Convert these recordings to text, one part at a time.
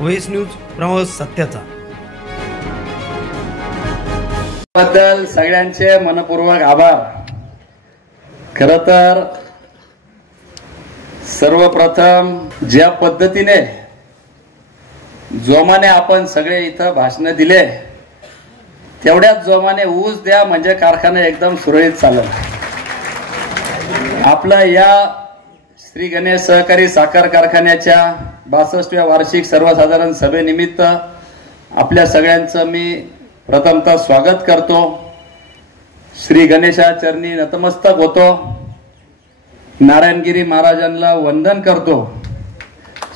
OS news प्रवास सत्याचा बद्दल सगळ्यांचे मनपूर्वक आभार। खरं तर सर्वप्रथम ज्या पद्धतीने जोमाने आपण सगळे इथं भाषण दिले तेवढ्याच जोमाने ऊस द्या म्हणजे कारखाना एकदम सुरळीत चालेल। आपला या श्री गणेश सहकारी साखर कारखान्याच्या 62व्या वार्षिक सर्वसाधारण सभेनिमित्त आपल्या सगळ्यांचं मी प्रथमतः स्वागत करतो। श्री गणेशा चरणी नतमस्तक होतो। नारायणगिरी महाराजांना वंदन करतो।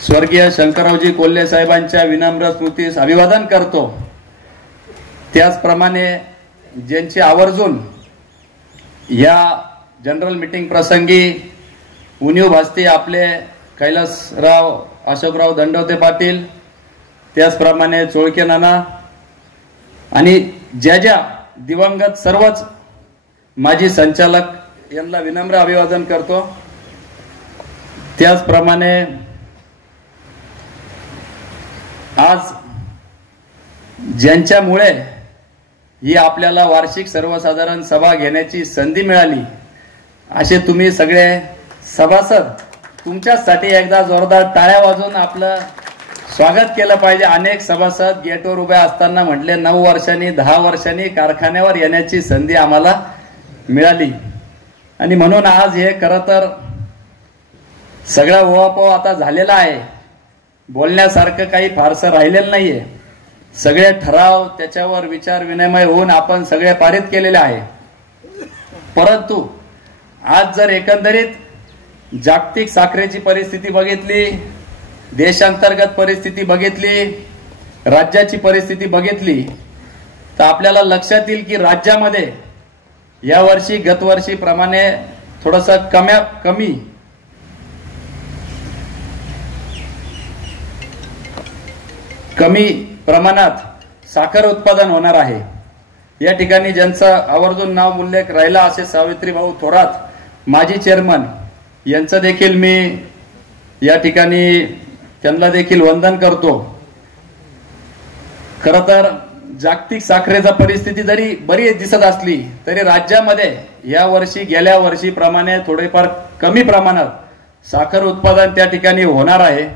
स्वर्गीय शंकररावजी कोल्हे साहेबांच्या विनम्र स्मृतीस अभिवादन करतो। त्याचप्रमाणे ज्यांची आवर्जून या जनरल मीटिंग प्रसंगी उणीव भासते आपले कैलासराव अशोकराव दंडवते पाटील, त्याचप्रमाणे चोळके नाना आणि ज्या दिवंगत सर्वच माजी संचालक यांना विनम्र अभिवादन करतो। त्याचप्रमाणे आज ज्यांच्यामुळे ही आपल्याला वार्षिक सर्वसाधारण सभा घेण्याची संधी मिळाली असे तुम्ही सगळे सभासद, तुमच्यासाठी एकदा जोरदार टाळ्या वाजवून आपलं स्वागत केलं पाहिजे। अनेक सभासद गेटवर उभे असताना म्हटले 9 वर्षांनी 10 वर्षांनी कारखान्यावर येण्याची संधी आम्हाला मिळाली आणि म्हणून आज हे खरं तर सगळा ओवापोव आता झालेला आहे। बोलण्यासारखं काही फारसं राहिलेलं नाहीये। सगळे ठराव त्याच्यावर विचार विनिमय होऊन आपण सगळे पारित केलेले आहे। परंतु आज जर एकंदरीत जागतिक साखरेची परिस्थिती बघितली, देशांतर्गत परिस्थिती बघितली, राज्याची परिस्थिती बघितली तर आपल्याला लक्षात येईल की राज्यामध्ये यावर्षी गतवर्षीप्रमाणे थोडंसं कमी प्रमाणात साखर उत्पादन होणार आहे। या ठिकाणी ज्यांचा आवर्जून नाव उल्लेख राहिला असे सावित्रीभाऊ थोरात माजी चेअरमन यांचं देखील मी या ठिकाणी त्यांना देखील वंदन करतो। खरं तर जागतिक साखरेची परिस्थिती जरी बरी दिसत असली तरी राज्यामध्ये या वर्षी गेल्या वर्षीप्रमाणे थोडेफार कमी प्रमाणात साखर उत्पादन त्या ठिकाणी होणार आहे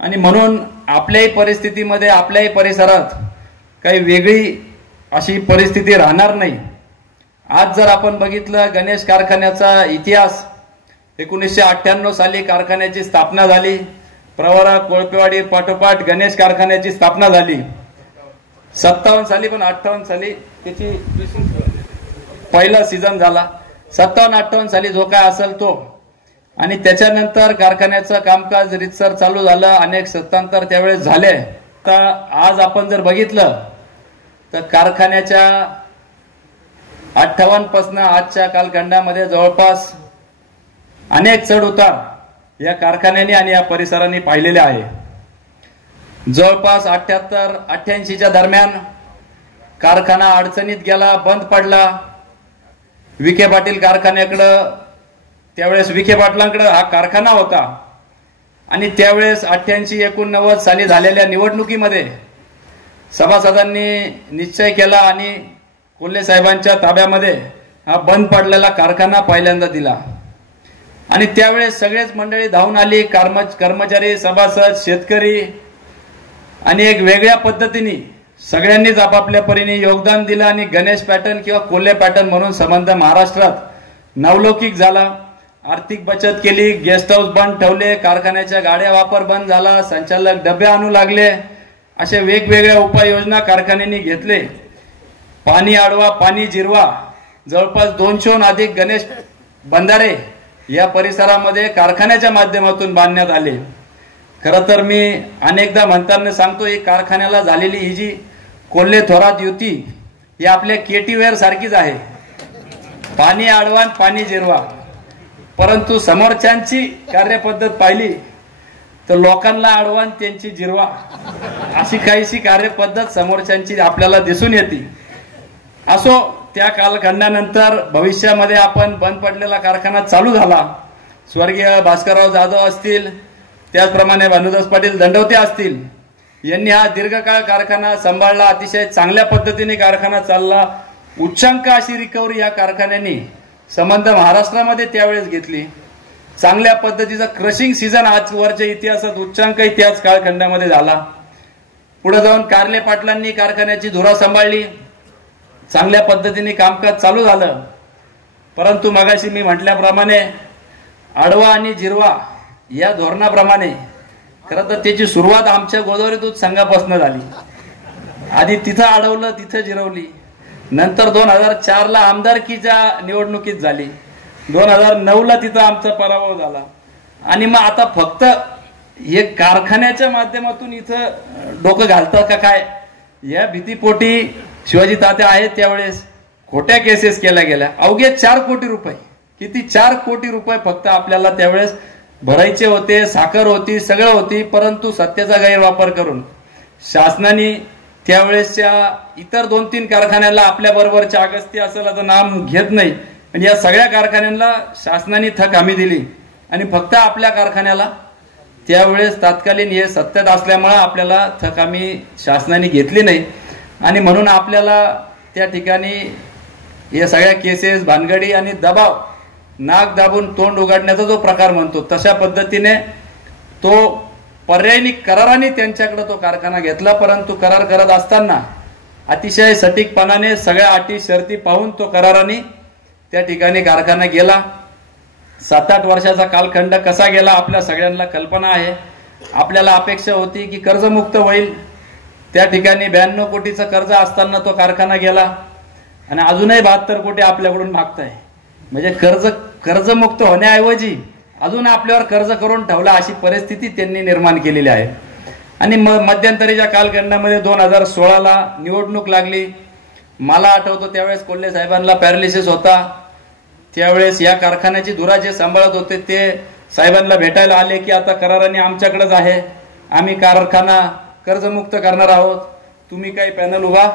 आणि म्हणून आपल्याही परिस्थितीमध्ये आपल्याही परिसरात काही वेगळी अशी परिस्थिती राहणार नाही। आज जर आपण बघितलं गणेश कारखान्याचा इतिहास, 1998 साली कारखान्याची स्थापना झाली। प्रवरा कोळपेवाडी पाठोपाठ गणेश कारखान्याची स्थापना झाली। 57 साली पण 58 साली त्याची पहिला सीझन झाला। 57-58 साली जो काय असेल तो आणि त्याच्यानंतर कारखान्याचं कामकाज रीतसर चालू झालं। अनेक सत्तांतर त्यावेळेस झाले। तर आज आपण जर बघितलं तर कारखान्याच्या 58 पासून आजच्या कालखंडामध्ये जवळपास अनेक चढ उतार या कारखान्याने आणि या परिसराने पाहिलेले आहे। जवळपास 88च्या दरम्यान कारखाना अडचणीत गेला, बंद पडला। विखे पाटील कारखान्याकडे त्यावेळेस विखे पाटलांकडे हा कारखाना होता आणि त्यावेळेस 88-89 साली झालेल्या निवडणुकीमध्ये सभासदांनी निश्चय केला आणि कोल्हे साहेबांच्या ताब्यामध्ये हा बंद पडलेला कारखाना पहिल्यांदा दिला आणि त्यावेळेस सगळेच मंडळी धावून आली। कर्मचारी, सभासद, शेतकरी आणि एक वेगळ्या पद्धतीने सगळ्यांनीच आपापल्या परीने योगदान दिलं आणि गणेश पॅटर्न किंवा कोल्हे पॅटर्न म्हणून संबंध महाराष्ट्रात नावलौकिक झाला। आर्थिक बचत केली, गेस्ट हाऊस बंद ठेवले, कारखान्याच्या गाड्या वापर बंद झाला, संचालक डबे आणू लागले, अशा वेगवेगळ्या उपाययोजना कारखान्यांनी घेतले। पाणी अडवा, पाणी जिरवा, जवळपास 200हून अधिक गणेश बंधारे या परिसरामध्ये कारखान्याच्या माध्यमातून बांधण्यात आले। खरं तर मी अनेकदा म्हणताना सांगतो, ही कारखान्याला झालेली ही जी कोल्हे थोरात युती ही आपल्या केटीवेअर सारखीच आहे। पाणी अडवा, पाणी जिरवा, परंतु समोरच्यांची कार्यपद्धत पाहिली तर लोकांना अडवा त्यांची जिरवा अशी काहीशी कार्यपद्धत समोरच्यांची आपल्याला दिसून येते। असो, त्या कालखंडानंतर भविष्यामध्ये आपण बंद पडलेला कारखाना चालू झाला। स्वर्गीय भास्करराव जाधव असतील, त्याचप्रमाणे भानुदास पाटील दंडवते असतील, यांनी हा दीर्घकाळ कारखाना सांभाळला, अतिशय चांगल्या पद्धतीने कारखाना चालला. उच्चांक अशी रिकव्हरी या कारखान्यांनी संबंध महाराष्ट्रामध्ये त्यावेळेस घेतली. चांगल्या पद्धतीचा क्रशिंग सीझन आजवरच्या इतिहासात उच्चांक इतिहास काळखंडामध्ये झाला. पुढे जाऊन कारले पाटलांनी कारखान्याची धुरा सांभाळली, चांगल्या पद्धतीने कामकाज चालू झालं. परंतु मगाशी मी म्हटल्याप्रमाणे आडवा आणि जिरवा या धोरणाप्रमाणे खरं तर त्याची सुरुवात आमच्या गोदावरी दूध संघापासून झाली. आधी तिथं अडवलं, तिथं जिरवली. नंतर 2004ला आमदारकीच्या निवडणुकीत झाली. 2009ला तिथं आमचा पराभव झाला. आणि मग आता फक्त हे कारखान्याच्या माध्यमातून इथं डोकं घालतं का काय या भीतीपोटी शिवाजी तात्या आहेत त्यावेळेस खोट्या केसेस केल्या गेल्या. अवघे 4 कोटी रुपये, किती 4 कोटी रुपये फक्त आपल्याला त्यावेळेस भरायचे होते. साखर होती, सगळं होती. परंतु सत्तेचा गैरवापर करून शासनाने त्यावेळेसच्या इतर 2-3 कारखान्याला आपल्या बरोबरच्या अगस्ती असेल तर नाम घेत नाही, आणि या सगळ्या कारखान्यांना शासनाने थक हमी दिली. आणि फक्त आपल्या कारखान्याला त्यावेळेस तात्कालीन हे सत्तेत असल्यामुळे आपल्याला थक हमी शासनाने घेतली नाही. आणि म्हणून आपल्याला त्या ठिकाणी या सगळ्या केसेस, भानगडी आणि दबाव, नाक दाबून तोंड उघडण्याचा जो प्रकार म्हणतो तशा पद्धतीने तो पर्यायी कराराने त्यांच्याकडे तो कारखाना घेतला. परंतु करार करत असताना अतिशय सटीकपणाने सगळ्या अटी शर्ती पाहून तो कराराने त्या ठिकाणी कारखाना गेला. 7-8 वर्षाचा कालखंड कसा गेला आपल्या सगळ्यांना कल्पना आहे. आपल्याला अपेक्षा होती की कर्जमुक्त होईल. त्या ठिकाणी 92 कोटीचं कर्ज असताना तो कारखाना गेला आणि अजूनही 72 कोटी आपल्याकडून मागताय. म्हणजे कर्जमुक्त होण्याऐवजी अजून आपल्यावर कर्ज करून ठेवला अशी परिस्थिती त्यांनी निर्माण केलेली आहे. आणि मध्यंतरीच्या कालखंडामध्ये 2016ला निवडणूक लागली. मला आठवतो त्यावेळेस कोल्हे साहेबांना पॅरालिसिस होता. त्यावेळेस या कारखान्याची धुरा जे सांभाळत होते ते साहेबांना भेटायला आले की आता कराराने आमच्याकडेच आहे, आम्ही कारखाना कर्जमुक्त करणार आहोत, तुम्ही काही पॅनल उभा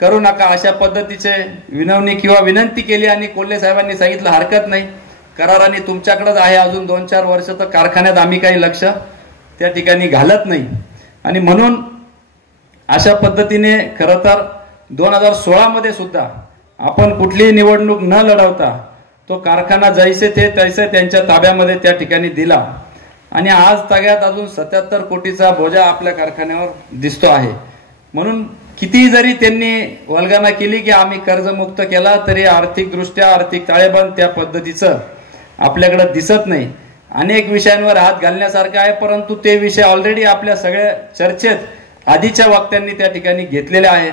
करू नका, अशा पद्धतीचे विनवणी किंवा विनंती केली. आणि कोल्हे साहेबांनी सांगितलं हरकत नाही, कराराने तुमच्याकडेच आहे, अजून 2-4 वर्ष तर कारखान्यात आम्ही काही लक्ष त्या ठिकाणी घालत नाही. आणि म्हणून अशा पद्धतीने खरं तर 2016 सुद्धा आपण कुठलीही निवडणूक न लढवता तो कारखाना जैसे ते तैसे त्यांच्या ताब्यामध्ये त्या ठिकाणी दिला. आणि आज ताग्यात अजून 77 कोटीचा बोजा आपल्या कारखान्यावर दिसतो आहे. म्हणून किती जरी त्यांनी वल्गना केली की आम्ही कर्जमुक्त केला तरी आर्थिकदृष्ट्या आर्थिक ताळेबंद त्या पद्धतीचं आपल्याकडे दिसत नाही. अनेक विषयांवर हात घालण्यासारखं आहे, परंतु ते विषय ऑलरेडी आपल्या सगळ्या चर्चेत आधीच्या वक्त्यांनी त्या ठिकाणी घेतलेले आहे.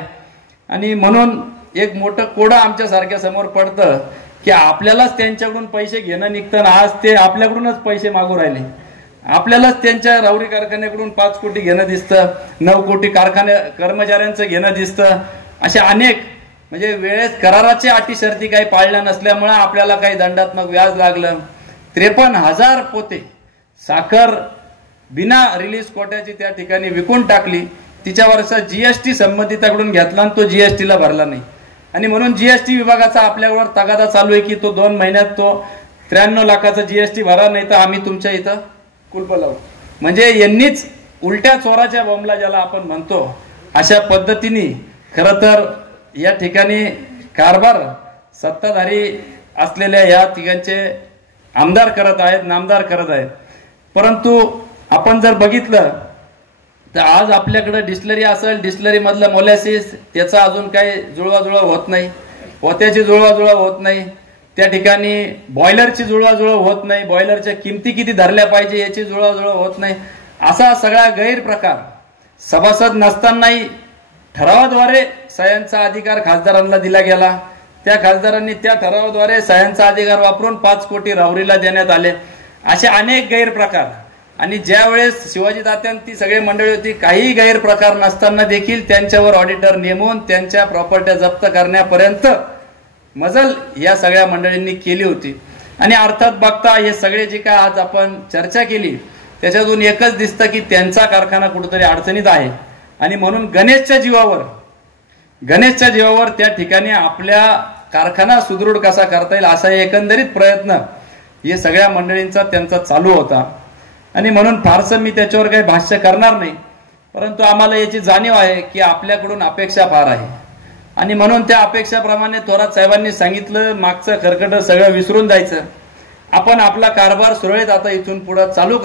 आणि म्हणून एक मोठं कोडं आमच्या सारख्या समोर पडतं की आपल्यालाच त्यांच्याकडून पैसे घेणं निघतं. आज ते आपल्याकडूनच पैसे मागू राहिले. आपल्यालाच त्यांच्या राऊरी कारखान्याकडून 5 कोटी घेणं दिसतं, 9 कोटी कारखान्या कर्मचाऱ्यांचं घेणं दिसतं. अशा अनेक म्हणजे वेळेस कराराची अटी शर्ती काही पाळल्या नसल्यामुळे आपल्याला काही दंडात्मक व्याज लागलं. 53,000 पोते साखर बिना रिलीज कोट्याची त्या ठिकाणी विकून टाकली. तिच्यावरचा जीएसटी संबंधिताकडून घेतला आणि तो जीएसटीला भरला नाही. आणि म्हणून जीएसटी विभागाचा आपल्यावर तगादा चालू आहे की तो 2 महिन्यात तो 93 लाखाचा जीएसटी भरा, नाही तर आम्ही तुमच्या इथं कुलप लावू. म्हणजे यांनीच उलट्या चोराच्या बॉम्बला ज्याला आपण म्हणतो अशा पद्धतीने खरं तर या ठिकाणी कारभार सत्ताधारी असलेल्या या तिघांचे आमदार करत आहेत, नामदार करत आहेत. परंतु आपण जर बघितलं तर आज आपल्याकडे डिस्टलरी असेल, डिस्टलरी मधलं मोलॅसिस त्याचा अजून काही जुळवाजुळव होत नाही, पोत्याची जुळवाजुळव होत नाही, त्या ठिकाणी बॉयलरची जुळवाजुळव होत नाही, बॉयलरच्या किमती किती धरल्या पाहिजे याची जुळवाजुळव होत नाही. असा सगळा गैरप्रकार सभासद नसतानाही ठरावाद्वारे सह्यांचा अधिकार खासदारांना दिला गेला. त्या खासदारांनी त्या ठरावाद्वारे सह्यांचा अधिकार वापरून 5 कोटी राहुरीला देण्यात आले. असे अनेक गैरप्रकार. आणि ज्या वेळेस शिवाजी तात्यांनी ती सगळी मंडळी होती, काही गैरप्रकार नसताना देखील त्यांच्यावर ऑडिटर नेमून त्यांच्या प्रॉपर्ट्या जप्त करण्यापर्यंत मजल या सगळ्या मंडळींनी केली होती. आणि अर्थात बघता हे सगळे जे काय आज आपण चर्चा केली त्याच्यातून एकच दिसतं की त्यांचा कारखाना कुठेतरी अडचणीत आहे. आणि म्हणून गणेशच्या जीवावर त्या ठिकाणी आपल्या कारखाना सुदृढ कसा करता येईल असा एकंदरीत प्रयत्न हे सगळ्या मंडळींचा त्यांचा चालू होता. आणि म्हणून फारसं मी त्याच्यावर काही भाष्य करणार नाही. परंतु आम्हाला याची जाणीव आहे की आपल्याकडून अपेक्षा फार आहे आणि म्हणून त्या अपेक्षाप्रमाणे थोरात साहेबांनी सांगितलं, मागचं खरकटं सगळं विसरून जायचं, आपण आपला कारभार सुरळीत आता इथून पुढे चालू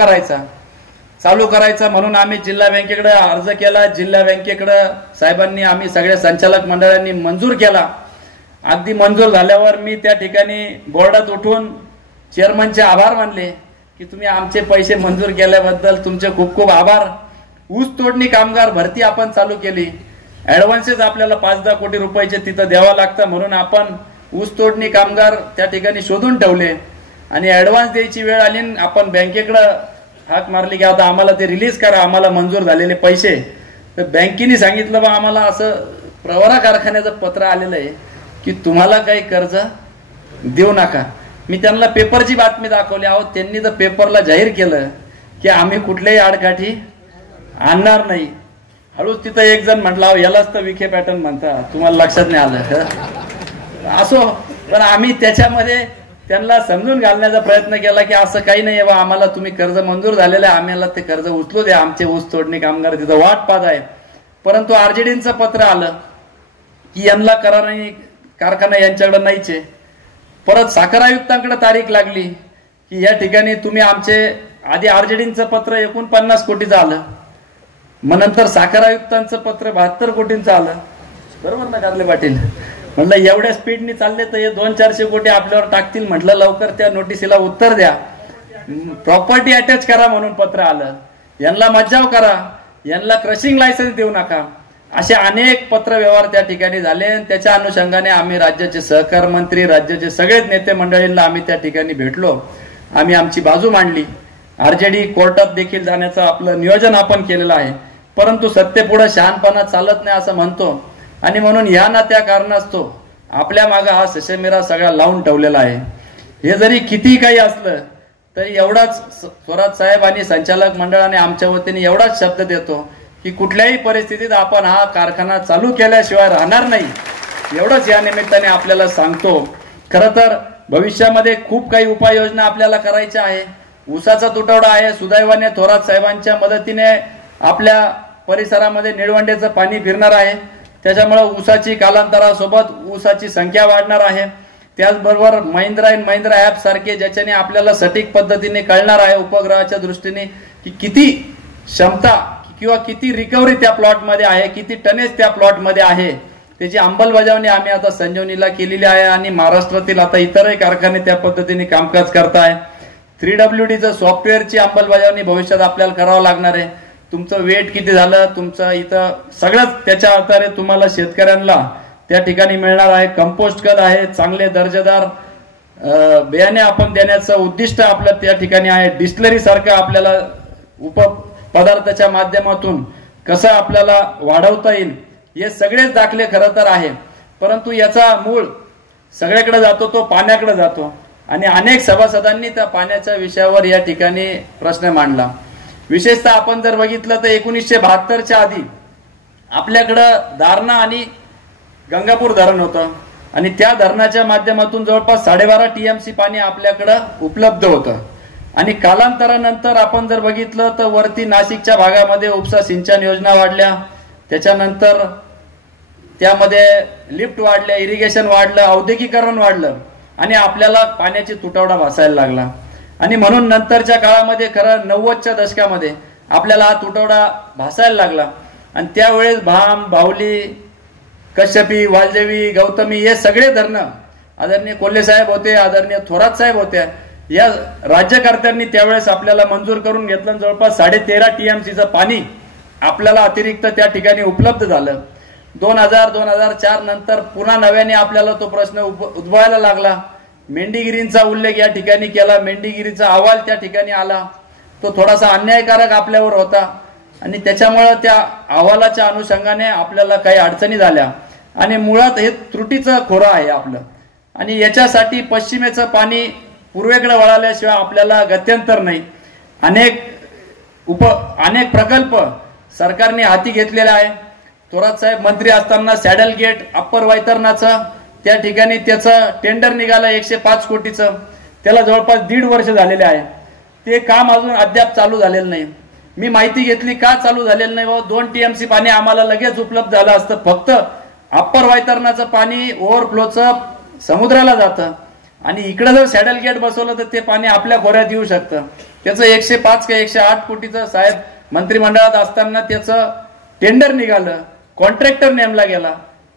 करायचा म्हणून आम्ही जिल्हा बँकेकडे अर्ज केला. जिल्हा बँकेकडे साहेबांनी, आम्ही सगळ्या संचालक मंडळांनी मंजूर केला. अगदी मंजूर झाल्यावर मी त्या ठिकाणी बोर्डात उठून चेअरमनचे आभार मानले की तुम्ही आमचे पैसे मंजूर केल्याबद्दल तुमचे खूप खूप आभार. ऊस तोडणी कामगार भरती आपण चालू केली. ऍडव्हान्सेस आपल्याला 5-10 कोटी रुपयाचे तिथं द्यावा लागतं म्हणून आपण ऊस तोडणी कामगार त्या ठिकाणी शोधून ठेवले आणि ऍडव्हान्स द्यायची वेळ आली. आपण बँकेकडे हाक मारली की आता आम्हाला ते रिलीज करा, आम्हाला मंजूर झालेले पैसे. तर बँकेने सांगितलं, बा आम्हाला असं प्रवरा कारखान्याचं पत्र आलेलं आहे की तुम्हाला काही कर्ज देऊ नका. मी त्यांना पेपरची बातमी दाखवली. अहो, त्यांनी तर पेपरला जाहीर केलं की आम्ही कुठल्याही आडकाठी आणणार नाही. हळूच तिथं एक जण म्हटलं, अहो यालाच तर विखे पॅटर्न म्हणतात, तुम्हाला लक्षात नाही आलं. असो, पण आम्ही त्याच्यामध्ये त्यांना समजून घालण्याचा प्रयत्न केला की असं काही नाही बा, आम्हाला तुम्ही कर्ज मंजूर झालेलं आहे, आम्हाला ते कर्ज उचलू द्या, आमचे ऊस तोडणी कामगार तिथं वाट पाहत आहे. परंतु आरजेडीचं पत्र आलं की यांना कारखाना यांच्याकडे नाहीचे. परत साखर आयुक्तांकडे तारीख लागली की या ठिकाणी तुम्ही आमचे, आधी आरजेडीचं पत्र 49 कोटीचं आलं, मग नंतर साखर आयुक्तांचं पत्र 72 कोटींचं आलं. बरोबर ना कारले पाटील? म्हटलं एवढ्या स्पीडनी चालले तर हे 200-400 कोटी आपल्यावर टाकतील. म्हटलं लवकर त्या नोटिसीला उत्तर द्या, प्रॉपर्टी अटॅच करा म्हणून पत्र आलं. यांना मज्जाव करा, यांना क्रशिंग लायसन्स देऊ नका, असे अनेक पत्र व्यवहार त्या ठिकाणी झाले. त्याच्या अनुषंगाने आम्ही राज्याचे सहकार मंत्री, राज्याचे सगळेच नेते मंडळींना आम्ही त्या ठिकाणी भेटलो. आम्ही आमची बाजू मांडली. आरजेडी कोर्टात देखील जाण्याचं आपलं नियोजन आपण केलेलं आहे. परंतु सत्तेपुढे शहाणपणा चालत नाही असं म्हणतो आणि म्हणून या ना त्या कारणास्तव आपल्या मागे हा ससेमिरा सगळा लावून ठेवलेला आहे. हे जरी किती काही असलं तरी एवढाच थोरात साहेब आणि संचालक मंडळाने आमच्या वतीने एवढाच शब्द देतो की कुठल्याही परिस्थितीत आपण हा कारखाना चालू केल्याशिवाय राहणार नाही, एवढंच या निमित्ताने आपल्याला सांगतो. खरं तर भविष्यामध्ये खूप काही उपाययोजना आपल्याला करायच्या आहे. ऊसाचा तुटवडा आहे. सुदैवाने थोरात साहेबांच्या मदतीने आपल्या परिसरामध्ये निळवंडेचं पाणी फिरणार आहे. त्याच्यामुळे ऊसाची कालांतरासोबत ऊसाची संख्या वाढणार आहे. त्याचबरोबर महिंद्रा अँड महिंद्रा ऍप सारखे ज्याच्याने आपल्याला सटीक पद्धतीने कळणार आहे उपग्रहाच्या दृष्टीने की किती क्षमता किंवा किती रिकव्हरी त्या प्लॉटमध्ये आहे, किती टनेज त्या प्लॉटमध्ये आहे, त्याची अंमलबजावणी आम्ही आता संजीवनीला केलेली आहे आणि महाराष्ट्रातील आता इतरही कारखाने त्या पद्धतीने कामकाज करताय. 3WDचं सॉफ्टवेअरची अंमलबजावणी भविष्यात आपल्याला करावं लागणार आहे. तुमचं वेट किती झालं, तुमचं इथं सगळंच त्याच्या आधारे तुम्हाला शेतकऱ्यांना त्या ठिकाणी मिळणार आहे. कंपोस्ट खत आहे, चांगले दर्जेदार बियाणे आपण देण्याचं उद्दिष्ट आपलं त्या ठिकाणी आहे. डिस्टिलरी सारखं आपल्याला उपपदार्थाच्या माध्यमातून कसं आपल्याला वाढवता येईल हे सगळेच दाखले खरं तर आहे. परंतु याचा मूळ सगळ्याकडे जातो, तो पाण्याकडे जातो आणि अनेक सभासदांनी त्या पाण्याच्या विषयावर या ठिकाणी प्रश्न मांडला. विशेषतः आपण जर बघितलं तर 1972च्या आधी आपल्याकडं दारणा आणि गंगापूर धरण होतं आणि त्या धरणाच्या माध्यमातून जवळपास 12.5 TMC पाणी आपल्याकडं उपलब्ध होतं. आणि कालांतरानंतर आपण जर बघितलं तर वरती नाशिकच्या भागामध्ये उपसा सिंचन योजना वाढल्या, त्याच्यानंतर त्यामध्ये लिफ्ट वाढल्या, इरिगेशन वाढलं, औद्योगिकरण वाढलं आणि आपल्याला पाण्याची तुटवडा भासायला लागला. आणि म्हणून नंतरच्या काळामध्ये खरं 90च्या दशकामध्ये आपल्याला हा तुटवडा भासायला लागला आणि त्यावेळेस भाम, बाहुली, कश्यपी, वालदेवी, गौतमी हे सगळे धरणं आदरणीय कोल्हे साहेब होते, आदरणीय थोरात साहेब होत्या, या राज्यकर्त्यांनी त्यावेळेस आपल्याला मंजूर करून घेतलं. जवळपास 13.5 TMCचं पाणी आपल्याला अतिरिक्त त्या ठिकाणी उपलब्ध झालं. 2000-2004 नंतर पुन्हा नव्याने आपल्याला तो प्रश्न उद्भवायला लागला. मेंढीगिरींचा उल्लेख या ठिकाणी केला, मेंढीगिरीचा अहवाल त्या ठिकाणी आला. तो थोडासा अन्यायकारक आपल्यावर होता आणि त्याच्यामुळे त्या अहवालाच्या अनुषंगाने आपल्याला काही अडचणी झाल्या आणि मुळात हे त्रुटीचं खोरं आहे आपलं. आणि याच्यासाठी पश्चिमेचं पाणी पूर्वेकडे वळाल्याशिवाय आपल्याला गत्यंतर नाही. अनेक प्रकल्प सरकारने हाती घेतलेले आहे. थोरात साहेब मंत्री असताना सॅडल गेट अप्पर वैतरणाचं त्या ठिकाणी त्याचं टेंडर निघालं 105 कोटीचं. त्याला जवळपास 1.5 वर्ष झालेले आहे. ते काम अजून अद्याप चालू झालेलं नाही. मी माहिती घेतली का चालू झालेलं नाही बाबा, 2 TMC पाणी आम्हाला लगेच उपलब्ध झालं असतं. फक्त अप्पर वैतरणाचं पाणी ओव्हरफ्लोचं समुद्राला जातं आणि इकडे जर सॅडल गेट बसवलं तर ते पाणी आपल्या खोऱ्यात येऊ शकतं. त्याचं 105 का 108 कोटीचं साहेब मंत्रिमंडळात असताना त्याचं टेंडर निघालं, कॉन्ट्रॅक्टर नेमला गेला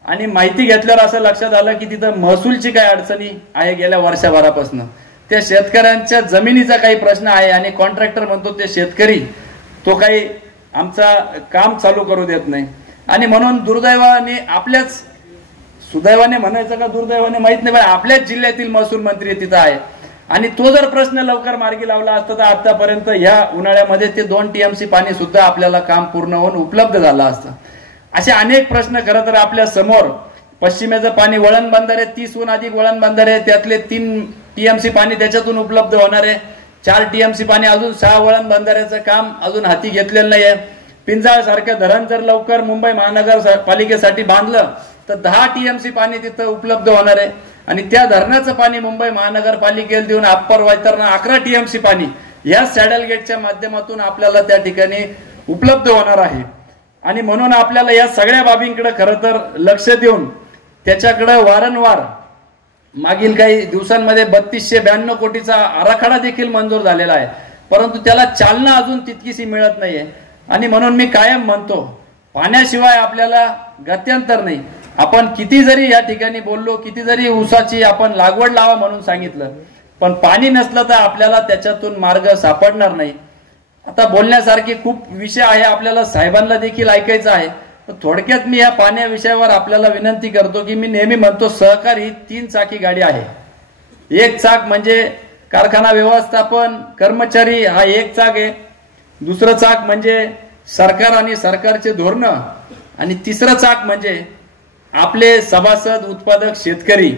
आणि माहिती घेतल्यावर असं लक्षात आलं की तिथं महसूलची काय अडचणी आहे गेल्या वर्षभरापासून. त्या शेतकऱ्यांच्या जमिनीचा काही प्रश्न आहे आणि कॉन्ट्रॅक्टर म्हणतो ते शेतकरी तो काही आमचा काम चालू करू देत नाही. आणि म्हणून दुर्दैवाने, आपल्याच सुदैवाने म्हणायचं का दुर्दैवाने माहित नाही, पण आपल्याच जिल्ह्यातील महसूल मंत्री तिथं आहे आणि तो जर प्रश्न लवकर मार्गी लावला असता तर आतापर्यंत ह्या उन्हाळ्यामध्ये ते 2 TMC पाणी सुद्धा आपल्याला काम पूर्ण होऊन उपलब्ध झालं असतं. असे अनेक प्रश्न खरं तर आपल्या समोर. पश्चिमेचं पाणी वळण बंधारे 30हून अधिक वळण बंधारे, त्यातले 3 TMC पाणी त्याच्यातून उपलब्ध होणार आहे. 4 TMC पाणी अजून 6 वळण बंधाऱ्याचं काम अजून हाती घेतलेलं नाहीये. पिंजाळ सारखं धरण जर लवकर मुंबई महानगरपालिकेसाठी बांधलं तर 10 TMC पाणी तिथं उपलब्ध होणार आहे आणि त्या धरणाचं पाणी मुंबई महानगरपालिकेला देऊन अप्पर वैतरणा 11 TMC पाणी या सॅडल गेटच्या माध्यमातून आपल्याला त्या ठिकाणी उपलब्ध होणार आहे. आणि म्हणून आपल्याला या सगळ्या बाबींकडे खरं तर लक्ष देऊन त्याच्याकडे वारंवार मागील काही दिवसांमध्ये 3292 कोटीचा आराखडा देखील मंजूर झालेला आहे, परंतु त्याला चालना अजून तितकीशी मिळत नाहीये. आणि म्हणून मी कायम म्हणतो पाण्याशिवाय आपल्याला गत्यंतर नाही. आपण किती जरी या ठिकाणी बोललो, किती जरी ऊसाची आपण लागवड लावा म्हणून सांगितलं, पण पाणी नसलं तर आपल्याला त्याच्यातून मार्ग सापडणार नाही. आता बोलण्यासारखे खूप विषय आहे, आपल्याला साहेबांना देखील ऐकायचं आहे. थोडक्यात मी या पाण्या विषयावर आपल्याला विनंती करतो की मी नेहमी म्हणतो सहकार ही 3 चाकी गाडी आहे. एक चाक म्हणजे कारखाना व्यवस्थापन कर्मचारी हा एक चाक आहे, दुसरं चाक म्हणजे सरकार आणि सरकारचे धोरण आणि तिसरं चाक म्हणजे आपले सभासद उत्पादक शेतकरी.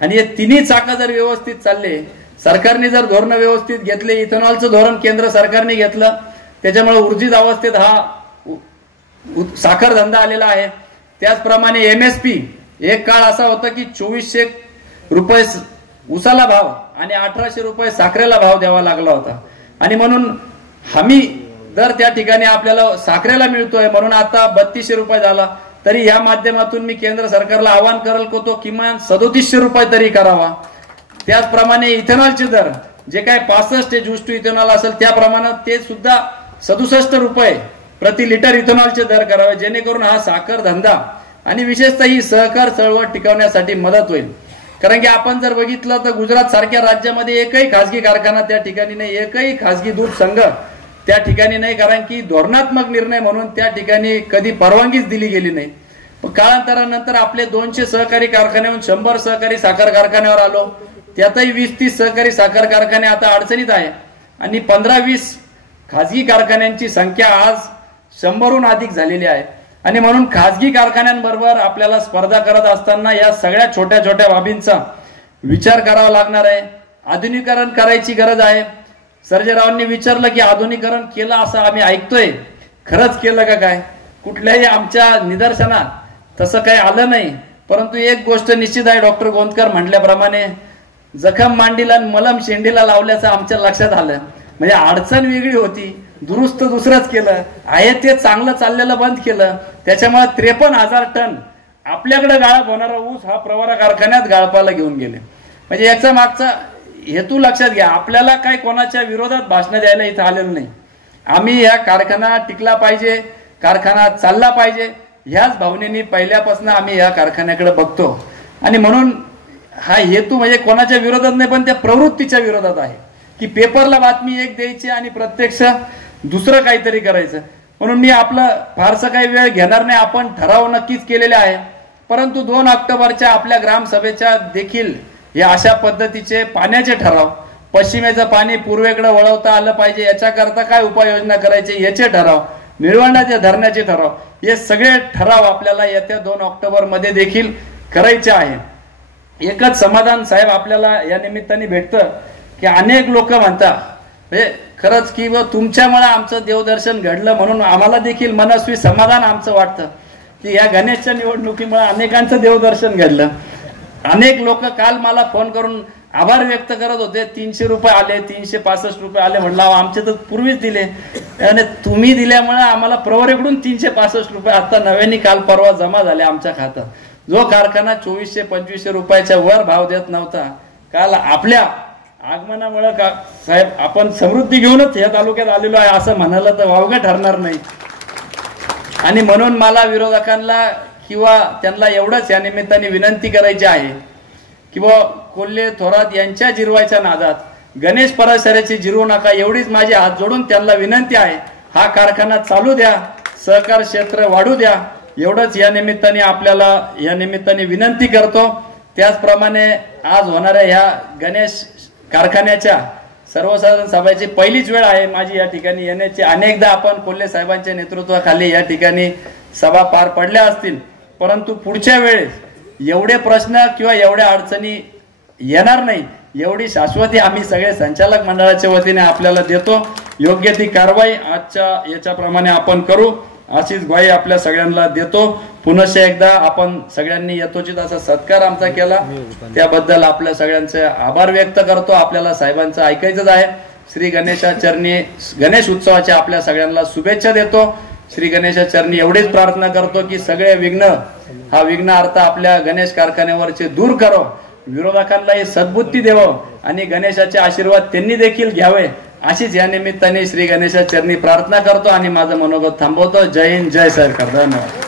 आणि हे तिन्ही चाक जर व्यवस्थित चालले, सरकारने जर धोरण व्यवस्थित घेतले, इथेनॉलचं धोरण केंद्र सरकारने घेतलं, त्याच्यामुळे ऊर्जित अवस्थेत हा साखर धंदा आलेला आहे. त्याचप्रमाणे MSP एक काळ असा होता की 2400 रुपये ऊसाला भाव आणि 1800 रुपये साखरेला भाव द्यावा लागला होता. आणि म्हणून हमी दर त्या ठिकाणी आपल्याला साखरेला मिळतोय, म्हणून आता 3200 रुपये झाला. तरी या माध्यमातून मी केंद्र सरकारला आवाहन करेल की तो किमान 3700 रुपये तरी करावा. त्याचप्रमाणे इथेनॉलचे दर जे काय 65 ज्यूस टू इथेनॉल असेल त्या प्रमाणात ते सुद्धा 67 रुपये प्रति लिटर इथेनॉलचे दर करावे, जेणेकरून हा साखर धंदा आणि विशेषतः ही सहकार चळवळ टिकवण्यासाठी मदत होईल. कारण की आपण जर बघितलं तर गुजरात सारख्या राज्यामध्ये एकही खासगी कारखाना त्या ठिकाणी नाही, एकही खासगी दूध संघ त्या ठिकाणी नाही, कारण की धोरणात्मक निर्णय म्हणून त्या ठिकाणी कधी परवानगीच दिली गेली नाही. पण काळांतरानंतर आपले 200 सहकारी कारखान्याहून 100 सहकारी साखर कारखान्यावर आलो, त्यातही 20-30 सहकारी साखर कारखाने आता अडचणीत आहे आणि 15-20 खासगी कारखान्यांची संख्या आज 100हून अधिक झालेली आहे. आणि म्हणून खासगी कारखान्यांबरोबर आपल्याला स्पर्धा करत असताना या सगळ्या छोट्या छोट्या बाबींचा विचार करावा लागणार आहे. आधुनिकीकरण करायची गरज आहे. सर्जेरावांनी विचारलं की आधुनिकीकरण केलं असं आम्ही ऐकतोय, खरंच केलं का काय? कुठल्याही आमच्या निदर्शनात तसं काही आलं नाही. परंतु एक गोष्ट निश्चित आहे, डॉक्टर गोंदकर म्हटल्याप्रमाणे जखम मांडीला मलम शेंडीला लावल्याचं आमच्या लक्षात आलं. म्हणजे अडचण वेगळी होती, दुरुस्त दुसरंच केलं, आहे ते चांगलं चाललेलं बंद केलं. त्याच्यामुळे 53,000 टन आपल्याकडे गाळप होणारा ऊस हा प्रवरा कारखान्यात गाळपाला घेऊन गेले. म्हणजे याचा मागचा हेतू लक्षात घ्या. आपल्याला काय कोणाच्या विरोधात भाषण द्यायला इथं आलेलं नाही. आम्ही या कारखाना टिकला पाहिजे, कारखाना चालला पाहिजे, ह्याच भावनेने पहिल्यापासून आम्ही या कारखान्याकडे बघतो. आणि म्हणून हा हेतू म्हणजे कोणाच्या विरोधात नाही, पण त्या प्रवृत्तीच्या विरोधात आहे की पेपरला बातमी एक द्यायची आणि प्रत्यक्ष दुसरं काहीतरी करायचं. म्हणून मी आपलं फारसं काही वेळ घेणार नाही. आपण ठराव नक्कीच केलेले आहे, परंतु 2 ऑक्टोबरच्या आपल्या ग्रामसभेच्या देखील हे अशा पद्धतीचे पाण्याचे ठराव, पश्चिमेचं पाणी पूर्वेकडे वळवता आलं पाहिजे याच्याकरता काय उपाययोजना करायची याचे ठराव, निळवंडाच्या धरण्याचे ठराव, हे सगळे ठराव आपल्याला येत्या 2 ऑक्टोबर मध्ये देखील करायचे आहे. एकच समाधान साहेब आपल्याला या निमित्ताने भेटतं की अनेक लोक म्हणतात म्हणजे खरंच की तुमच्यामुळे आमचं देवदर्शन घडलं, म्हणून आम्हाला देखील मनस्वी समाधान आमचं वाटतं की या गणेशच्या निवडणुकीमुळे अनेकांचं देवदर्शन घडलं. अनेक लोक काल मला फोन करून आभार व्यक्त करत होते, 300 रुपये आले, 365 रुपये आले. म्हटलं आमचे तर पूर्वीच दिले. आणि तुम्ही दिल्यामुळे आम्हाला प्रवरेकडून 365 रुपये आता नव्याने काल परवा जमा झाले आमच्या खात्यात. जो कारखाना 2400-2500 रुपयाच्या वर भाव देत नव्हता, काल आपल्या आगमनामुळे का साहेब आपण समृद्धी घेऊनच या तालुक्यात आलेलो आहे असं म्हणायला तर वावगं ठरणार नाही. आणि म्हणून मला विरोधकांना किंवा त्यांना एवढंच या निमित्ताने विनंती करायची आहे की कोल्हे थोरात यांच्या जिरवायच्या नादात गणेश पराशराची जिरवू नका, एवढीच माझी हात जोडून त्यांना विनंती आहे. हा कारखाना चालू द्या, सहकार क्षेत्र वाढू द्या, एवढंच या निमित्ताने विनंती करतो. त्याचप्रमाणे आज होणाऱ्या ह्या गणेश कारखान्याच्या सर्वसाधारण सभेची पहिलीच वेळ आहे माझी या ठिकाणी येण्याची. अनेकदा आपण कोल्हे साहेबांच्या नेतृत्वाखाली या ठिकाणी सभा पार पडल्या असतील, परंतु पुढच्या वेळेस एवढे प्रश्न किंवा एवढ्या अडचणी येणार नाही एवढी शाश्वती आम्ही सगळे संचालक मंडळाच्या वतीने आपल्याला देतो. योग्य ती कारवाई आजच्या याच्याप्रमाणे आपण करू अशीच ग्वाही आपल्या सगळ्यांना देतो. पुनश्च एकदा आपण सगळ्यांनी यथोचित असा सत्कार आमचा केला त्याबद्दल आपल्या सगळ्यांचे आभार व्यक्त करतो. आपल्याला साहेबांचं ऐकायचंच आहे. श्री गणेशाचरणी गणेश उत्सवाच्या आपल्या सगळ्यांना शुभेच्छा देतो. श्री गणेशाचरणी एवढीच प्रार्थना करतो की सगळे विघ्न अर्थ आपल्या गणेश कारखान्यावरचे दूर करो, विरोधकांना सद्बुद्धी देवं आणि गणेशाचे आशीर्वाद त्यांनी देखील घ्यावे अशीच या निमित्ताने श्री गणेशाचरणी प्रार्थना करतो आणि माझं मनोगत थांबवतो. जय हिंद, जय सरकार. धन्यवाद.